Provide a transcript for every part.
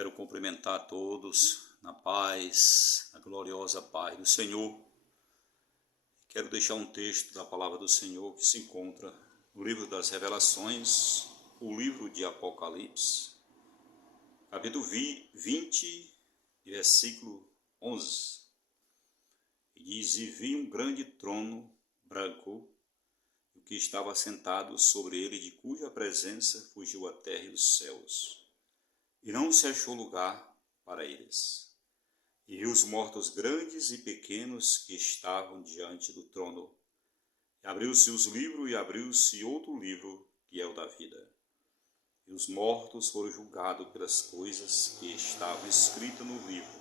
Quero cumprimentar a todos na paz, na gloriosa paz do Senhor. Quero deixar um texto da palavra do Senhor que se encontra no livro das Revelações, o livro de Apocalipse, capítulo 20, versículo 11. E diz: E vi um grande trono branco, e o que estava sentado sobre ele, de cuja presença fugiu a terra e os céus. E não se achou lugar para eles. E vi os mortos grandes e pequenos que estavam diante do trono. E abriu-se os livros, e abriu-se outro livro, que é o da vida. E os mortos foram julgados pelas coisas que estavam escritas no livro,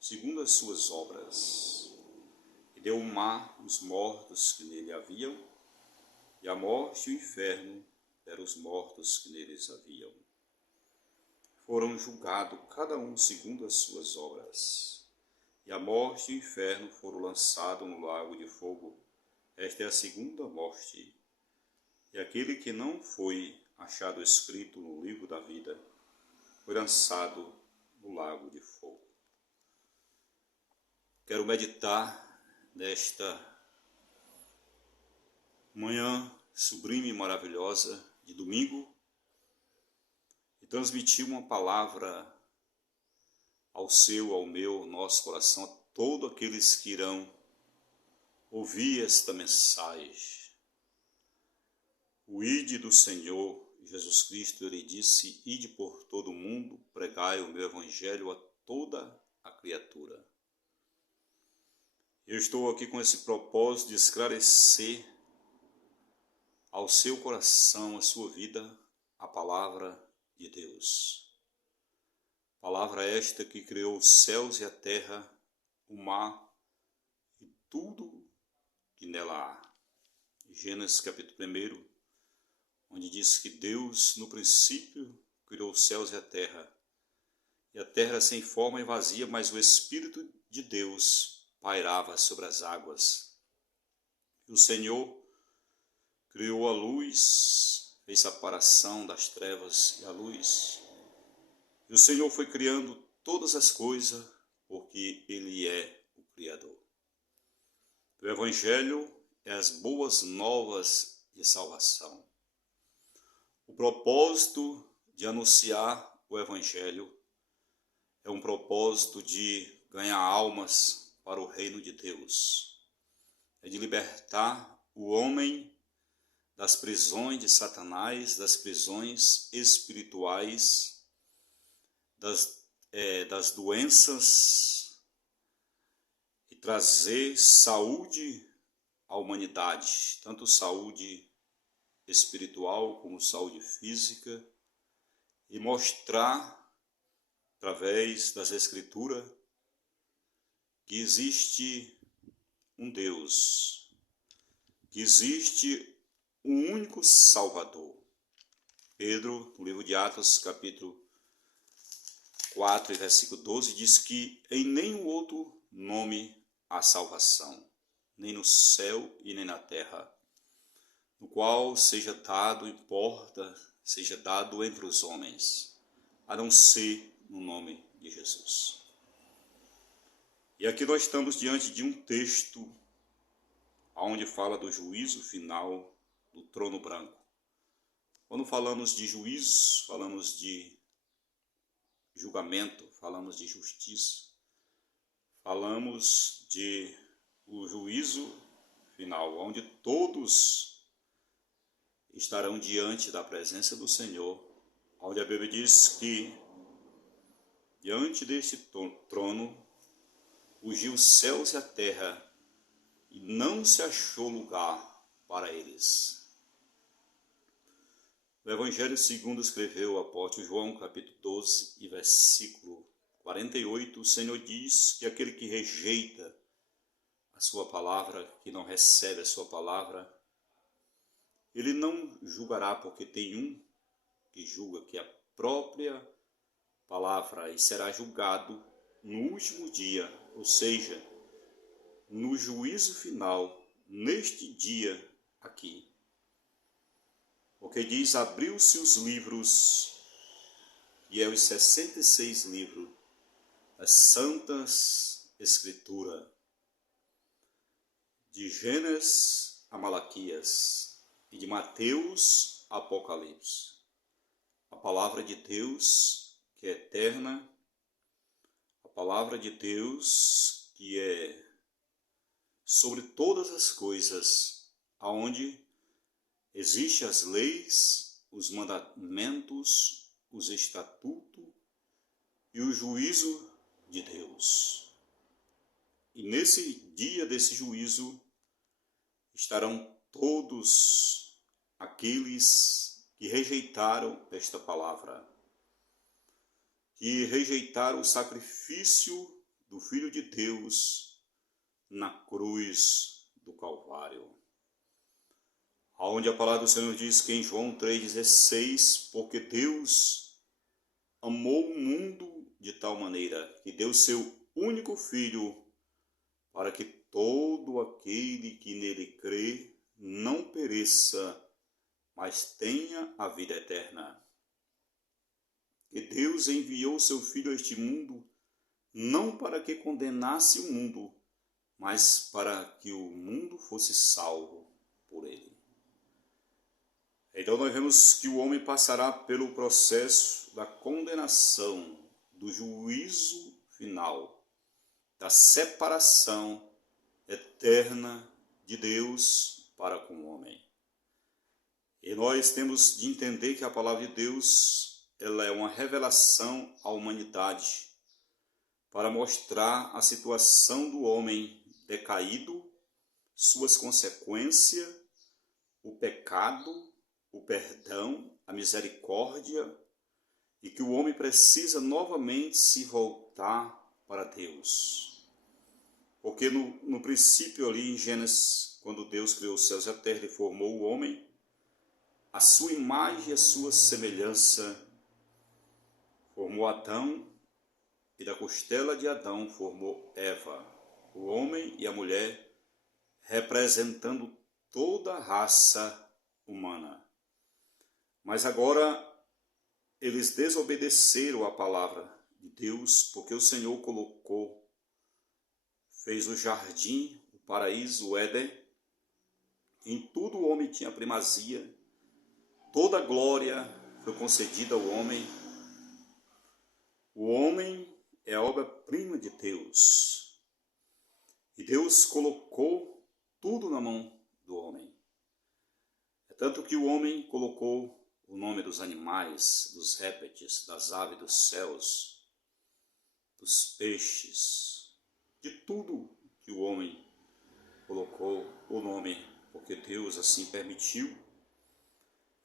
segundo as suas obras. E deu o mar os mortos que nele haviam, e a morte e o inferno deram os mortos que neles haviam. Foram julgados cada um segundo as suas obras. E a morte e o inferno foram lançados no lago de fogo. Esta é a segunda morte. E aquele que não foi achado escrito no livro da vida foi lançado no lago de fogo. Quero meditar nesta manhã sublime e maravilhosa de domingo e transmitir uma palavra ao seu, ao meu, ao nosso coração, a todos aqueles que irão ouvir esta mensagem. O ide do Senhor Jesus Cristo, ele disse: ide por todo o mundo, pregai o meu evangelho a toda a criatura. Eu estou aqui com esse propósito de esclarecer ao seu coração, à sua vida, a palavra de Deus. Palavra esta que criou os céus e a terra, o mar e tudo que nela há. Gênesis capítulo 1, onde diz que Deus no princípio criou os céus e a terra era sem forma e vazia, mas o Espírito de Deus pairava sobre as águas. E o Senhor criou a luz, fez separação das trevas e a luz. E o Senhor foi criando todas as coisas, porque Ele é o Criador. O Evangelho é as boas novas de salvação. O propósito de anunciar o Evangelho é um propósito de ganhar almas para o reino de Deus. É de libertar o homem das prisões de Satanás, das prisões espirituais, das doenças, e trazer saúde à humanidade, tanto saúde espiritual como saúde física, e mostrar, através das Escrituras, que existe um Deus, que existe um único Salvador. Pedro, no livro de Atos, capítulo 4, versículo 12, diz que em nenhum outro nome há salvação, nem no céu e nem na terra, no qual seja dado entre os homens, a não ser no nome de Jesus. E aqui nós estamos diante de um texto onde fala do juízo final do trono branco. Quando falamos de juízo, falamos de julgamento, falamos de justiça, falamos de o juízo final, onde todos estarão diante da presença do Senhor, onde a Bíblia diz que diante deste trono fugiu os céus e a terra, e não se achou lugar para eles. O Evangelho segundo escreveu o apóstolo João, capítulo 12, e versículo 48, o Senhor diz que aquele que rejeita a sua palavra, que não recebe a sua palavra, ele não julgará, porque tem um que julga, que é a própria palavra, e será julgado no último dia, ou seja, no juízo final, neste dia aqui. Porque diz: abriu-se os livros, e é os 66 livros das Santas Escrituras, de Gênesis a Malaquias e de Mateus a Apocalipse. A palavra de Deus que é eterna, a palavra de Deus que é sobre todas as coisas, aonde existem as leis, os mandamentos, os estatutos e o juízo de Deus. E nesse dia desse juízo estarão todos aqueles que rejeitaram esta palavra, que rejeitaram o sacrifício do Filho de Deus na cruz do Calvário. Onde a palavra do Senhor diz que em João 3,16, porque Deus amou o mundo de tal maneira que deu seu único Filho, para que todo aquele que nele crê não pereça, mas tenha a vida eterna. E Deus enviou seu Filho a este mundo, não para que condenasse o mundo, mas para que o mundo fosse salvo por ele. Então nós vemos que o homem passará pelo processo da condenação, do juízo final, da separação eterna de Deus para com o homem. E nós temos de entender que a palavra de Deus, ela é uma revelação à humanidade para mostrar a situação do homem decaído, suas consequências, o pecado, o perdão, a misericórdia, e que o homem precisa novamente se voltar para Deus. Porque no princípio ali em Gênesis, quando Deus criou os céus e a terra e formou o homem, a sua imagem e a sua semelhança formou Adão, e da costela de Adão formou Eva, o homem e a mulher, representando toda a raça humana. Mas agora eles desobedeceram a palavra de Deus, porque o Senhor fez o jardim, o paraíso, o Éden. Em tudo o homem tinha primazia, toda a glória foi concedida ao homem. O homem é a obra-prima de Deus. E Deus colocou tudo na mão do homem. É tanto que o homem colocou o nome dos animais, dos répteis, das aves dos céus, dos peixes, de tudo que o homem colocou o nome, porque Deus assim permitiu.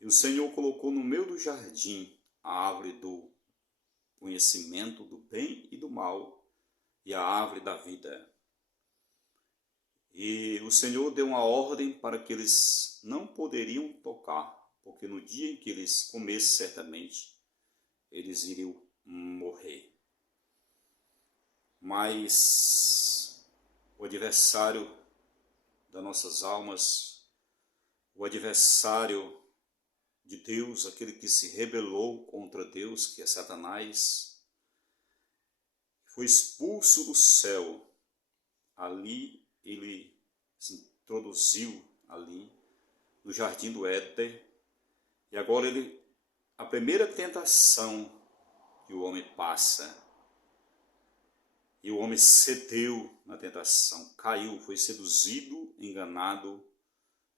E o Senhor colocou no meio do jardim a árvore do conhecimento do bem e do mal e a árvore da vida. E o Senhor deu uma ordem para que eles não poderiam tocar, porque no dia em que eles comessem, certamente, eles iriam morrer. Mas o adversário das nossas almas, o adversário de Deus, aquele que se rebelou contra Deus, que é Satanás, foi expulso do céu. Ali ele se introduziu ali no jardim do Éden. E agora a primeira tentação que o homem passa, e o homem cedeu na tentação, caiu, foi seduzido, enganado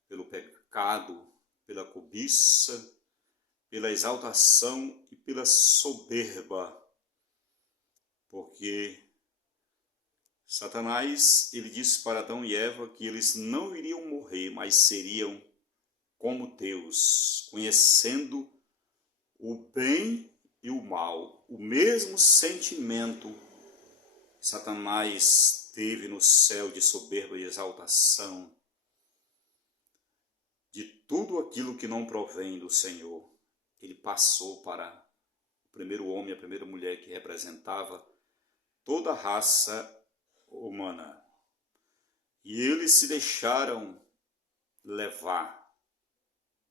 pelo pecado, pela cobiça, pela exaltação e pela soberba. Porque Satanás, ele disse para Adão e Eva que eles não iriam morrer, mas seriam como Deus, conhecendo o bem e o mal. O mesmo sentimento que Satanás teve no céu de soberba e exaltação, de tudo aquilo que não provém do Senhor, ele passou para o primeiro homem e a primeira mulher, que representava toda a raça humana. E eles se deixaram levar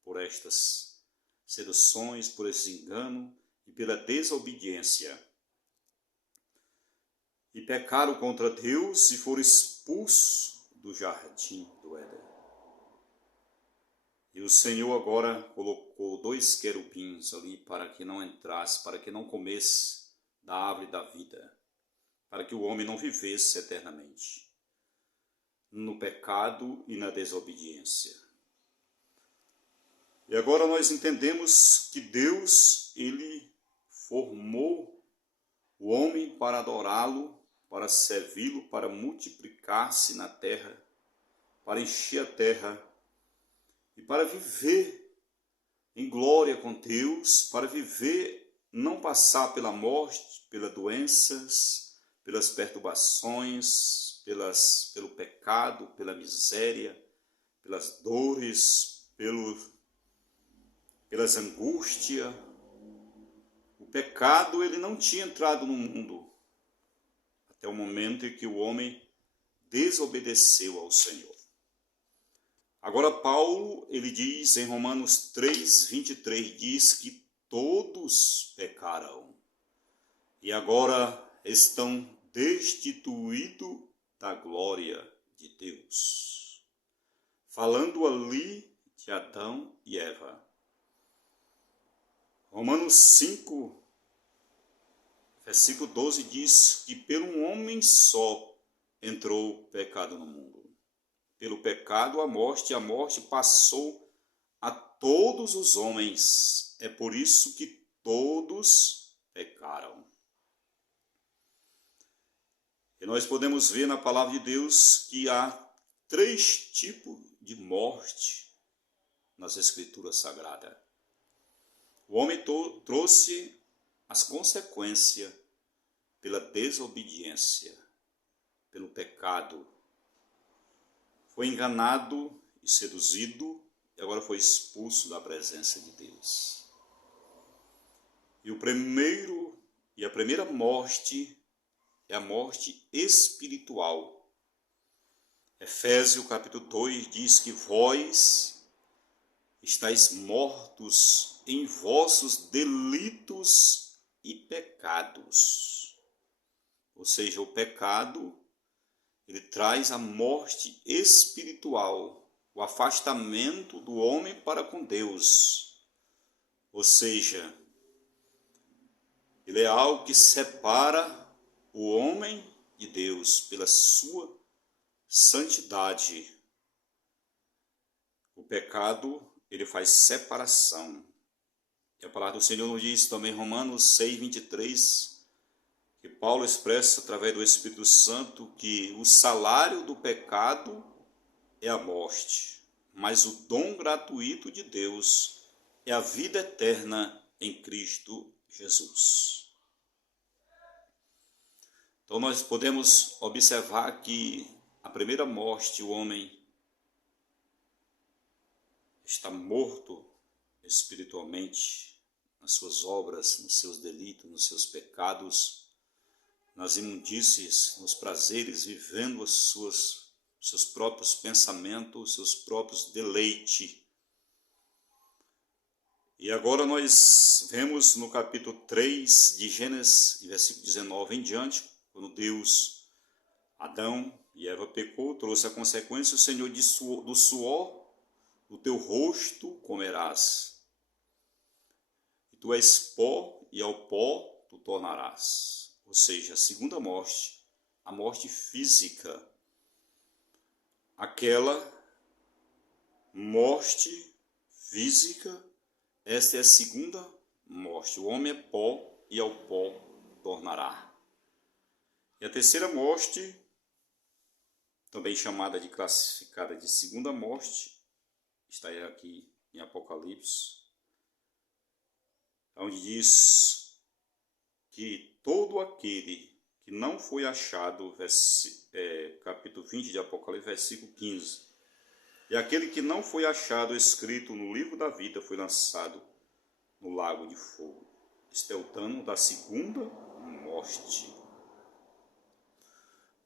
por estas seduções, por esse engano, e pela desobediência. E pecaram contra Deus e foram expulsos do jardim do Éden. E o Senhor agora colocou 2 querubins ali para que não entrasse, para que não comesse da árvore da vida, para que o homem não vivesse eternamente no pecado e na desobediência. E agora nós entendemos que Deus, ele formou o homem para adorá-lo, para servi-lo, para multiplicar-se na terra, para encher a terra e para viver em glória com Deus, para viver, não passar pela morte, pelas doenças, pelas perturbações, pelo pecado, pela miséria, pelas dores, pelas angústias. O pecado, ele não tinha entrado no mundo até o momento em que o homem desobedeceu ao Senhor. Agora Paulo, ele diz em Romanos 3:23, diz que todos pecaram e agora estão destituídos da glória de Deus. Falando ali de Adão e Eva. Romanos 5, versículo 12 diz que pelo um homem só entrou o pecado no mundo. Pelo pecado a morte passou a todos os homens. É por isso que todos pecaram. E nós podemos ver na palavra de Deus que há 3 tipos de morte nas Escrituras Sagradas. O homem trouxe as consequências pela desobediência, pelo pecado. Foi enganado e seduzido e agora foi expulso da presença de Deus. E a primeira morte é a morte espiritual. Efésios capítulo 2 diz que vós estáis mortos em vossos delitos e pecados. Ou seja, o pecado, ele traz a morte espiritual, o afastamento do homem para com Deus. Ou seja, ele é algo que separa o homem de Deus pela sua santidade. O pecado, ele faz separação. E a palavra do Senhor nos diz também em Romanos 6:23, que Paulo expressa através do Espírito Santo que o salário do pecado é a morte, mas o dom gratuito de Deus é a vida eterna em Cristo Jesus. Então nós podemos observar que a primeira morte, o homem está morto espiritualmente nas suas obras, nos seus delitos, nos seus pecados, nas imundícies, nos prazeres, vivendo seus próprios pensamentos, seus próprios deleites. E agora nós vemos no capítulo 3 de Gênesis, versículo 19 em diante, quando Deus, Adão e Eva pecou, trouxe a consequência, o Senhor disse, do suor do teu rosto comerás. E tu és pó, e ao pó tu tornarás. Ou seja, a segunda morte, a morte física. Aquela morte física, esta é a segunda morte. O homem é pó, e ao pó tornará. E a terceira morte, também chamada de classificada de segunda morte, está aqui em Apocalipse, onde diz que todo aquele que não foi achado, capítulo 20 de Apocalipse, versículo 15, e aquele que não foi achado escrito no livro da vida foi lançado no lago de fogo. Este é o dano da segunda morte.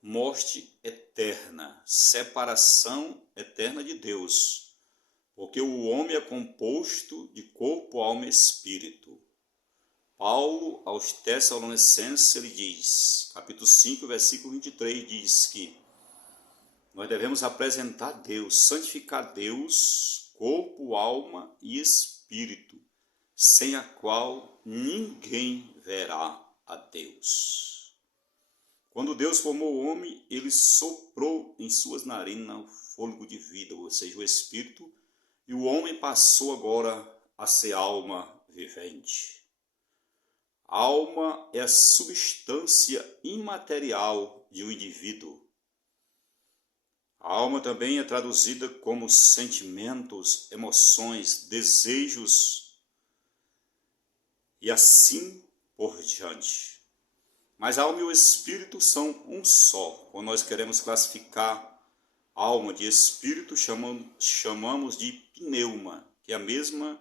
Morte eterna, separação eterna de Deus, porque o homem é composto de corpo, alma e espírito. Paulo aos Tessalonicenses, ele diz, capítulo 5, versículo 23, diz que nós devemos apresentar a Deus, santificar Deus, corpo, alma e espírito, sem a qual ninguém verá a Deus. Quando Deus formou o homem, ele soprou em suas narinas o fôlego de vida, ou seja, o espírito, e o homem passou agora a ser alma vivente. A alma é a substância imaterial de um indivíduo. A alma também é traduzida como sentimentos, emoções, desejos e assim por diante. Mas a alma e o espírito são um só. Quando nós queremos classificar a alma de espírito, chamamos de pneuma, que é o mesmo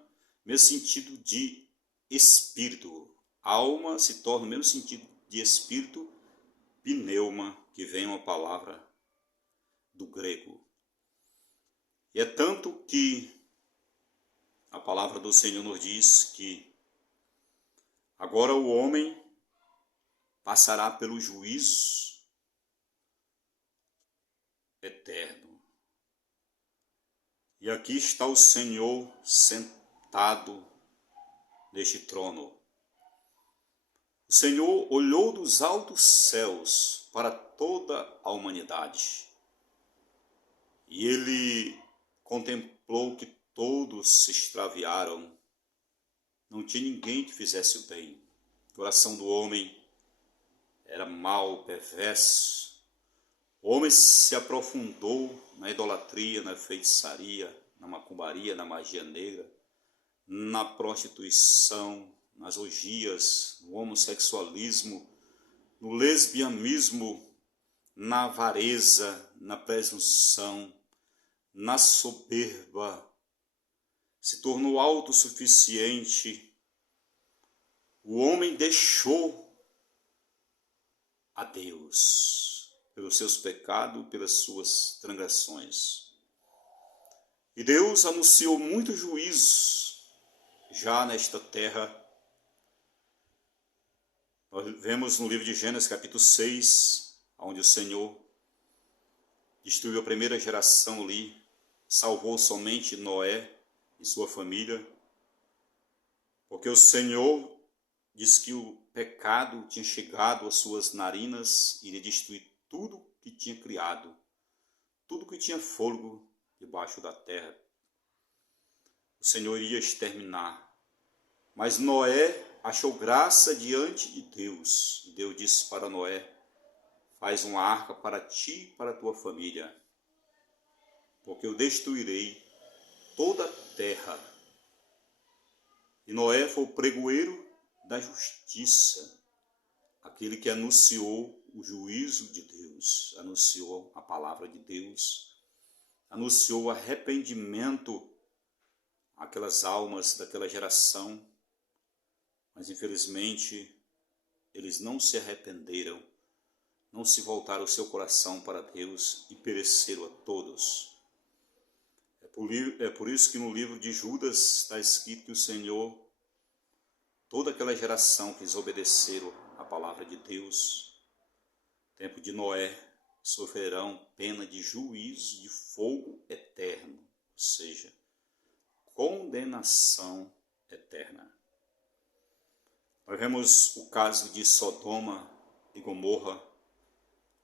sentido de espírito. A alma se torna o mesmo sentido de espírito, pneuma, que vem uma palavra do grego. E é tanto que a palavra do Senhor nos diz que agora o homem passará pelo juízo eterno. E aqui está o Senhor sentado neste trono. O Senhor olhou dos altos céus para toda a humanidade. E ele contemplou que todos se extraviaram. Não tinha ninguém que fizesse o bem. O coração do homem era mau, perverso. O homem se aprofundou na idolatria, na feitiçaria, na macumbaria, na magia negra, na prostituição, nas orgias, no homossexualismo, no lesbianismo, na avareza, na presunção, na soberba. Se tornou autossuficiente. O homem deixou a Deus pelos seus pecados, pelas suas transgressões. E Deus anunciou muito juízo já nesta terra. Nós vemos no livro de Gênesis, capítulo 6, onde o Senhor destruiu a primeira geração ali, salvou somente Noé e sua família, porque o Senhor diz que o pecado tinha chegado às suas narinas e iria destruir tudo que tinha criado, tudo que tinha fôlego debaixo da terra. O Senhor iria exterminar. Mas Noé achou graça diante de Deus. E Deus disse para Noé: faz uma arca para ti e para a tua família, porque eu destruirei toda a terra. E Noé foi o pregoeiro da justiça, aquele que anunciou o juízo de Deus, anunciou a palavra de Deus, anunciou o arrependimento àquelas almas daquela geração, mas infelizmente eles não se arrependeram, não se voltaram o seu coração para Deus e pereceram a todos. É por isso que no livro de Judas está escrito que o Senhor, toda aquela geração que desobedeceram a palavra de Deus, tempo de Noé, sofrerão pena de juízo de fogo eterno, ou seja, condenação eterna. Nós vemos o caso de Sodoma e Gomorra,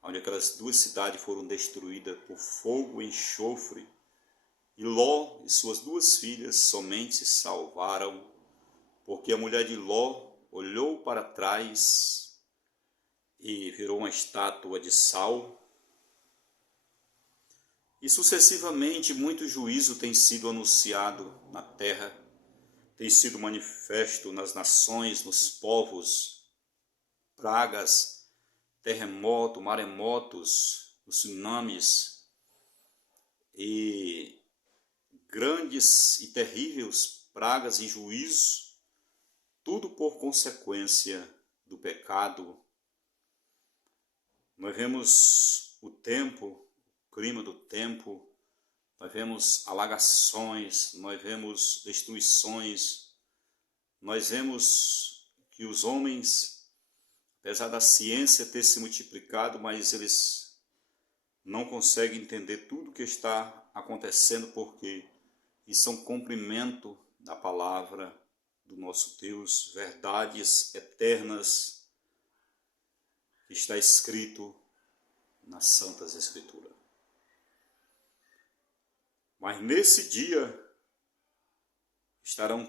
onde aquelas duas cidades foram destruídas por fogo e enxofre, e Ló e suas duas filhas somente se salvaram, porque a mulher de Ló olhou para trás e virou uma estátua de sal. E sucessivamente muito juízo tem sido anunciado na terra, tem sido manifesto nas nações, nos povos, pragas, terremotos, maremotos, os tsunamis e grandes e terríveis pragas e juízos, tudo por consequência do pecado. Nós vemos o tempo, o clima do tempo, nós vemos alagações, nós vemos destruições, nós vemos que os homens, apesar da ciência ter se multiplicado, mas eles não conseguem entender tudo o que está acontecendo, porque isso é um cumprimento da palavra do nosso Deus, verdades eternas que está escrito nas Santas Escrituras. Mas nesse dia estarão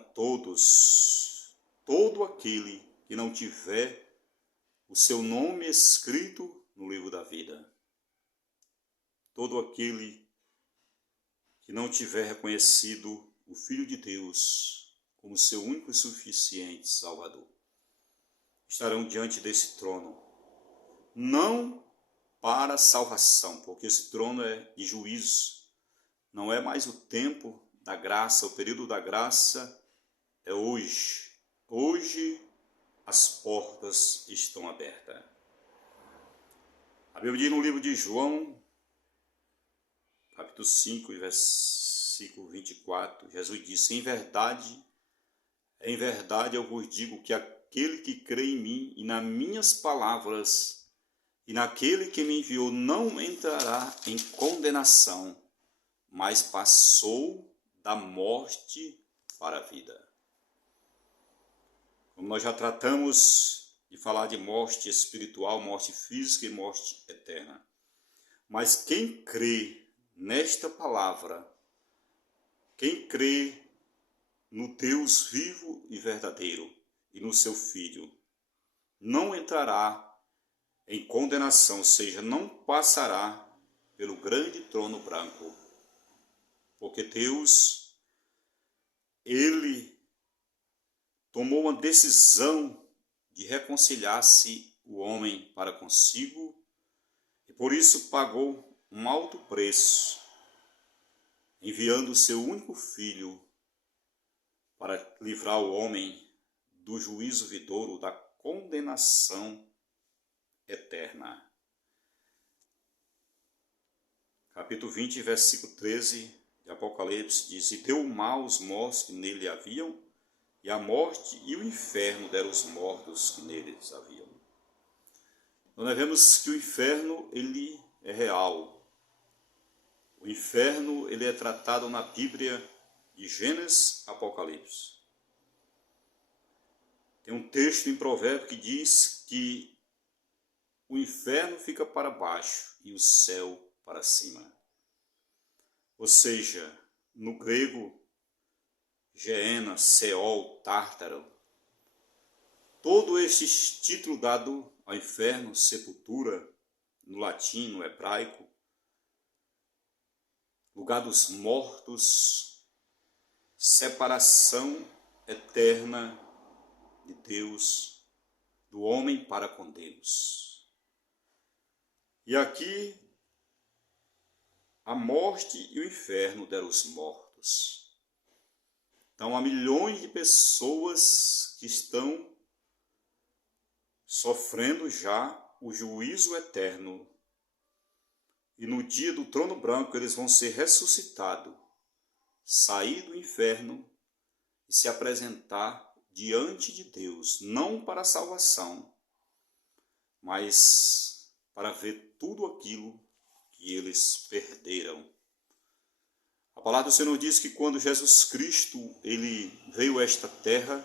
todo aquele que não tiver o seu nome escrito no livro da vida. Todo aquele que não tiver reconhecido o Filho de Deus como seu único e suficiente Salvador, estarão diante desse trono, não para salvação, porque esse trono é de juízo, não é mais o tempo da graça, o período da graça é hoje. Hoje as portas estão abertas. A Bíblia diz no livro de João, capítulo 5, versículo 24, Jesus disse: em verdade eu vos digo que aquele que crê em mim e nas minhas palavras e naquele que me enviou não entrará em condenação, mas passou da morte para a vida. Como nós já tratamos de falar de morte espiritual, morte física e morte eterna. Mas quem crê nesta palavra, quem crê no Deus vivo e verdadeiro e no seu Filho, não entrará em condenação, ou seja, não passará pelo grande trono branco. Porque Deus, Ele tomou uma decisão de reconciliar-se o homem para consigo e por isso pagou um alto preço, enviando o seu único Filho para livrar o homem do juízo vindouro, da condenação eterna. Capítulo 20, versículo 13 de Apocalipse diz: e deu mal os mortos que nele haviam, e a morte e o inferno deram os mortos que neles haviam. Então nós vemos que o inferno, ele é real. O inferno, ele é tratado na Bíblia de Gênesis a Apocalipse. Tem um texto em Provérbios que diz que o inferno fica para baixo e o céu para cima. Ou seja, no grego, Geena, Seol, Tártaro, todo este título dado ao inferno, sepultura, no latim, no hebraico, lugar dos mortos, separação eterna de Deus, do homem para com Deus. E aqui, a morte e o inferno deram os mortos. Então, há milhões de pessoas que estão sofrendo já o juízo eterno. E no dia do trono branco, eles vão ser ressuscitados, sair do inferno e se apresentar diante de Deus, não para a salvação, mas para ver tudo aquilo que eles perderam. A palavra do Senhor diz que quando Jesus Cristo ele veio a esta terra,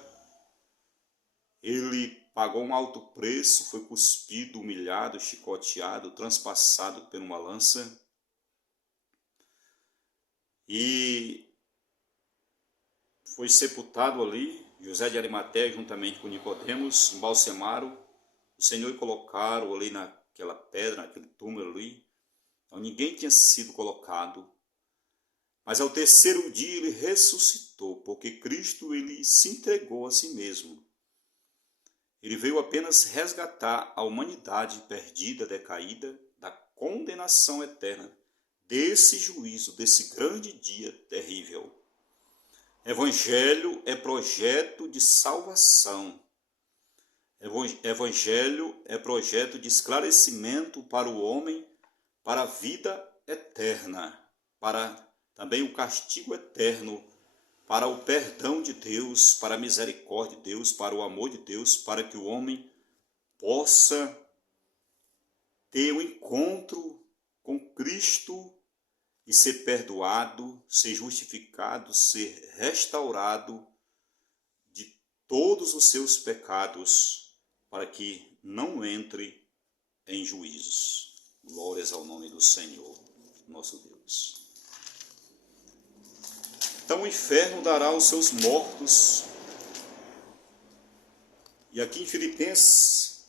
ele pagou um alto preço, foi cuspido, humilhado, chicoteado, transpassado por uma lança. E foi sepultado ali, José de Arimateia, juntamente com Nicodemos, embalsamaram o Senhor e colocaram ali naquela pedra, naquele túmulo ali. Então, ninguém tinha sido colocado. Mas ao terceiro dia ele ressuscitou, porque Cristo ele se entregou a si mesmo. Ele veio apenas resgatar a humanidade perdida, decaída, da condenação eterna, desse juízo, desse grande dia terrível. Evangelho é projeto de salvação. Evangelho é projeto de esclarecimento para o homem, para a vida eterna, para também o castigo eterno, para o perdão de Deus, para a misericórdia de Deus, para o amor de Deus, para que o homem possa ter um encontro com Cristo e ser perdoado, ser justificado, ser restaurado de todos os seus pecados, para que não entre em juízos. Glórias ao nome do Senhor, nosso Deus. Então o inferno dará os seus mortos. E aqui em Filipenses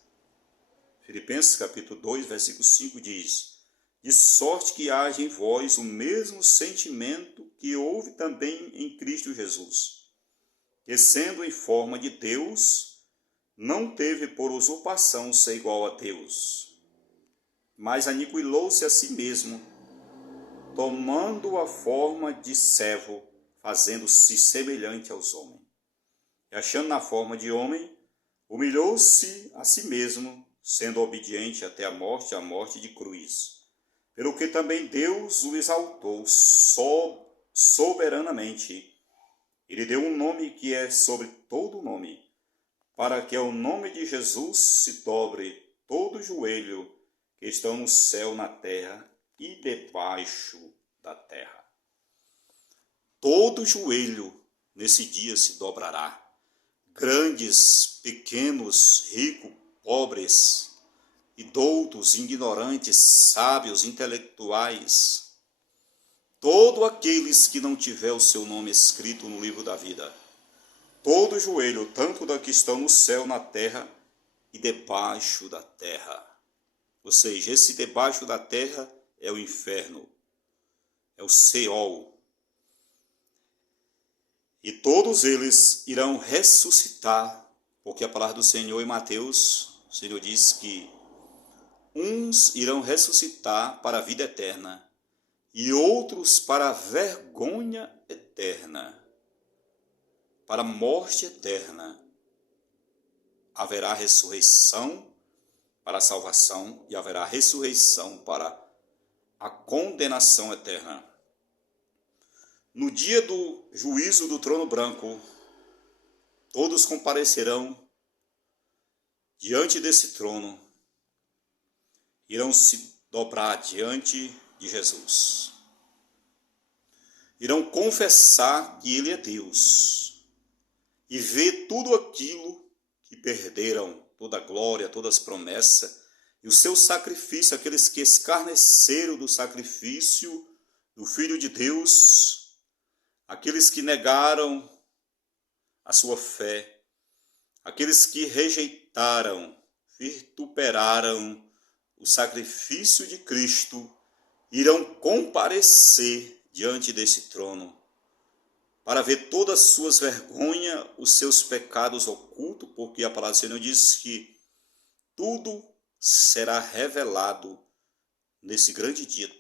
capítulo 2, versículo 5 diz: de sorte que haja em vós o mesmo sentimento que houve também em Cristo Jesus, que sendo em forma de Deus, não teve por usurpação ser igual a Deus, mas aniquilou-se a si mesmo, tomando a forma de servo, fazendo-se semelhante aos homens. E achando na forma de homem, humilhou-se a si mesmo, sendo obediente até a morte de cruz. Pelo que também Deus o exaltou soberanamente. Ele deu um nome que é sobre todo nome, para que ao nome de Jesus se dobre todo o joelho que estão no céu, na terra e debaixo da terra. Todo joelho nesse dia se dobrará. Grandes, pequenos, ricos, pobres, e doutos, ignorantes, sábios, intelectuais, todos aqueles que não tiver o seu nome escrito no livro da vida, todo joelho, tanto da que estão no céu, na terra e debaixo da terra. Ou seja, esse debaixo da terra é o inferno, é o Seol. E todos eles irão ressuscitar, porque a palavra do Senhor em Mateus, o Senhor diz que uns irão ressuscitar para a vida eterna e outros para a vergonha eterna, para a morte eterna. Haverá ressurreição para a salvação e haverá ressurreição para a condenação eterna. No dia do juízo do trono branco, todos comparecerão diante desse trono, irão se dobrar diante de Jesus. Irão confessar que Ele é Deus e ver tudo aquilo que perderam, toda a glória, todas as promessas e o seu sacrifício, aqueles que escarneceram do sacrifício do Filho de Deus, aqueles que negaram a sua fé, aqueles que rejeitaram, vituperaram o sacrifício de Cristo, irão comparecer diante desse trono para ver todas as suas vergonhas, os seus pecados ocultos, porque a palavra do Senhor diz que tudo será revelado nesse grande dia.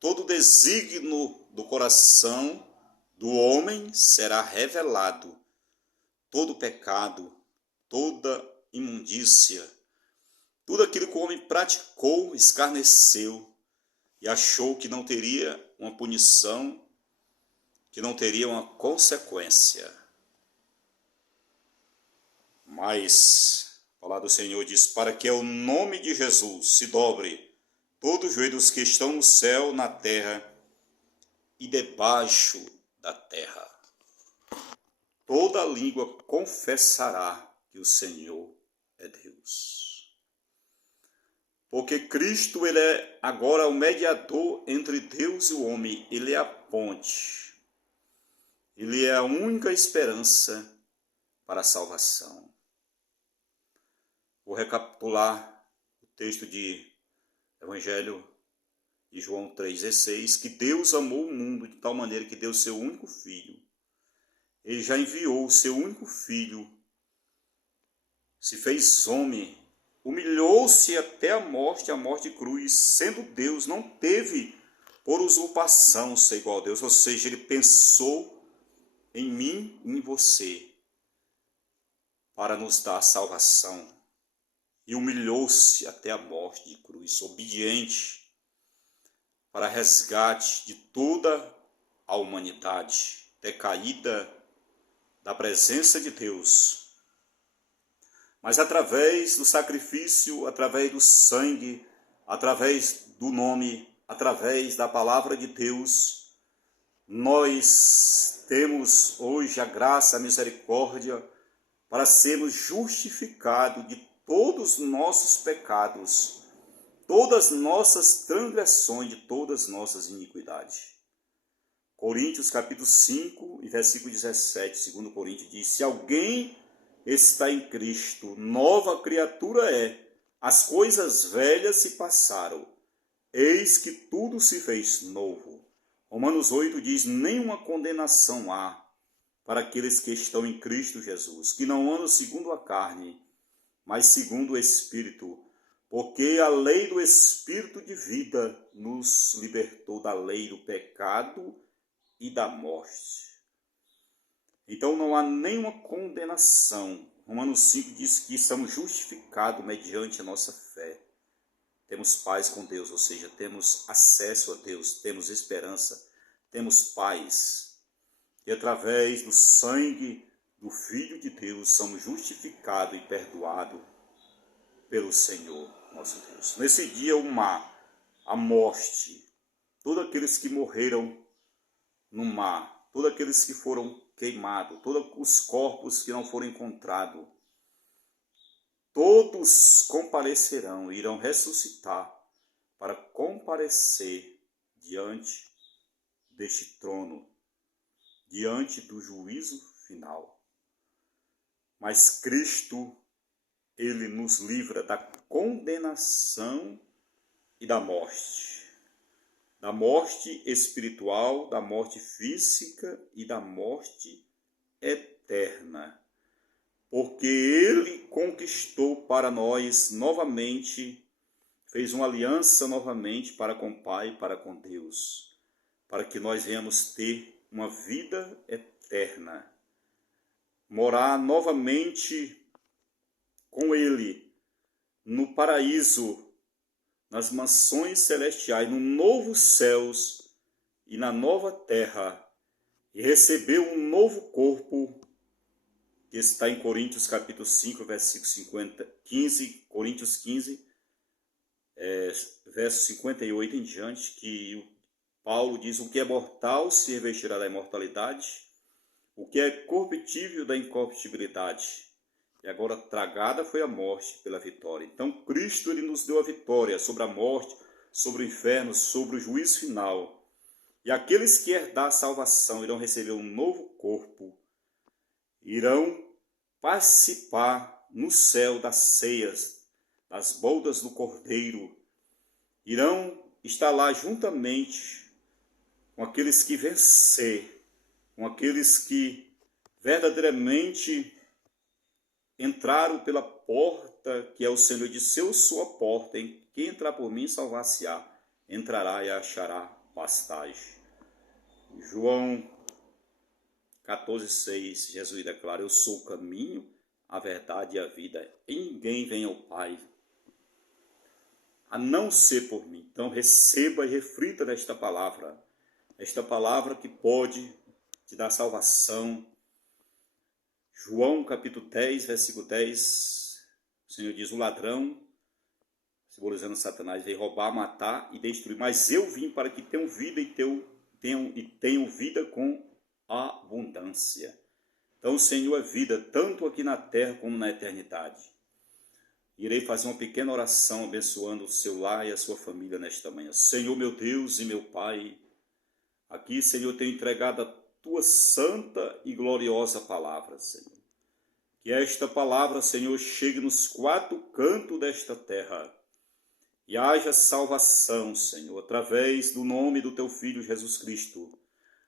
Todo desígnio do coração do homem será revelado. Todo pecado, toda imundícia, tudo aquilo que o homem praticou, escarneceu e achou que não teria uma punição, que não teria uma consequência. Mas a palavra do Senhor diz: para que o nome de Jesus se dobre todos os joelhos que estão no céu, na terra e debaixo da terra. Toda língua confessará que o Senhor é Deus. Porque Cristo, Ele é agora o mediador entre Deus e o homem. Ele é a ponte. Ele é a única esperança para a salvação. Vou recapitular o texto de Evangelho de João 3,16, que Deus amou o mundo de tal maneira que deu seu único Filho. Ele já enviou o seu único Filho, se fez homem, humilhou-se até a morte de cruz, sendo Deus, não teve por usurpação ser igual a Deus, ou seja, Ele pensou em mim e em você, para nos dar salvação, e humilhou-se até a morte de cruz, obediente, para resgate de toda a humanidade. decaída da presença de Deus. Mas através do sacrifício, através do sangue, através do nome, através da palavra de Deus, nós temos hoje a graça, a misericórdia para sermos justificados de todos os nossos pecados, todas as nossas transgressões, de todas as nossas iniquidades. Coríntios capítulo 5 e versículo 17, 2 Coríntios diz: se alguém está em Cristo, nova criatura é, as coisas velhas se passaram, eis que tudo se fez novo. Romanos 8 diz: nenhuma condenação há para aqueles que estão em Cristo Jesus, que não andam segundo a carne, mas segundo o Espírito, porque a lei do Espírito de vida nos libertou da lei do pecado e da morte. Então não há nenhuma condenação. Romanos 5 diz que somos justificados mediante a nossa fé. Temos paz com Deus, ou seja, temos acesso a Deus, temos esperança, temos paz. E através do sangue do Filho de Deus somos justificados e perdoados pelo Senhor, nosso Deus. Nesse dia o mar, a morte, todos aqueles que morreram no mar, todos aqueles que foram queimados, todos os corpos que não foram encontrados, todos comparecerão, irão ressuscitar para comparecer diante deste trono, diante do juízo final. Mas Cristo, ele nos livra da condenação e da morte espiritual, da morte física e da morte eterna. Porque ele conquistou para nós novamente, fez uma aliança novamente para com o Pai, para com Deus, para que nós venhamos ter uma vida eterna, morar novamente com ele no paraíso, nas mansões celestiais, no novo céus e na nova terra, e receber um novo corpo, que está em Coríntios capítulo 5, versículo 15, Coríntios 15, verso 58 em diante, que Paulo diz: o que é mortal se revestirá da imortalidade, o que é corruptível da incorruptibilidade. E agora tragada foi a morte pela vitória. Então Cristo, ele nos deu a vitória sobre a morte, sobre o inferno, sobre o juízo final. E aqueles que herdar a salvação irão receber um novo corpo, irão participar no céu das ceias, das bodas do Cordeiro, irão estar lá juntamente com aqueles que vencer, com aqueles que verdadeiramente entraram pela porta que é o Senhor disse: eu sou a porta, em quem entrar por mim salvar-se-á, entrará e achará pastagem. João 14,6, Jesus declara: eu sou o caminho, a verdade e a vida, e ninguém vem ao Pai a não ser por mim. Então receba e reflita nesta palavra, esta palavra que pode te dar salvação. João capítulo 10, versículo 10, o Senhor diz: o ladrão, simbolizando Satanás, veio roubar, matar e destruir, mas eu vim para que tenham vida e tenham vida com abundância. Então o Senhor é vida, tanto aqui na terra como na eternidade. Irei fazer uma pequena oração abençoando o seu lar e a sua família nesta manhã. Senhor, meu Deus e meu Pai, aqui, Senhor, tenho entregado a tua santa e gloriosa palavra, Senhor. Que esta palavra, Senhor, chegue nos quatro cantos desta terra e haja salvação, Senhor, através do nome do teu Filho Jesus Cristo,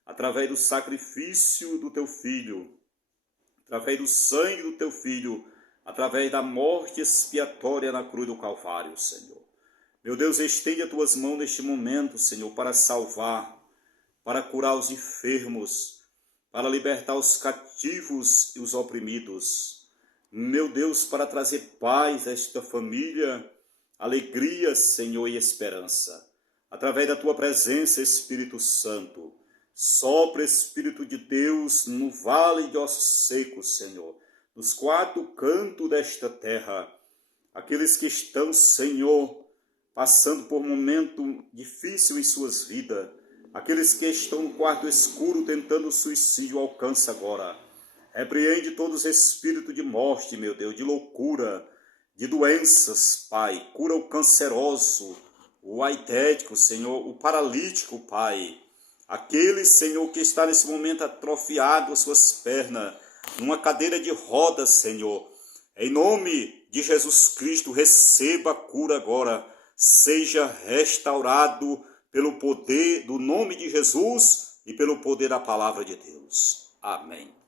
através do sacrifício do teu Filho, através do sangue do teu Filho, através da morte expiatória na cruz do Calvário, Senhor. Meu Deus, estende as tuas mãos neste momento, Senhor, para salvar, para curar os enfermos, para libertar os cativos e os oprimidos. Meu Deus, para trazer paz a esta família, alegria, Senhor, e esperança. Através da tua presença, Espírito Santo, Sopra, Espírito de Deus, no vale de ossos secos, Senhor, nos quatro cantos desta terra. Aqueles que estão, Senhor, passando por um momento difícil em suas vidas, aqueles que estão no quarto escuro tentando suicídio, alcança agora. Repreende todos os espíritos de morte, meu Deus, de loucura, de doenças, Pai. Cura o canceroso, o aidético, Senhor, o paralítico, Pai. Aquele, Senhor, que está nesse momento atrofiado as suas pernas, numa cadeira de rodas, Senhor. Em nome de Jesus Cristo, receba a cura agora. Seja restaurado pelo poder do nome de Jesus e pelo poder da palavra de Deus. Amém.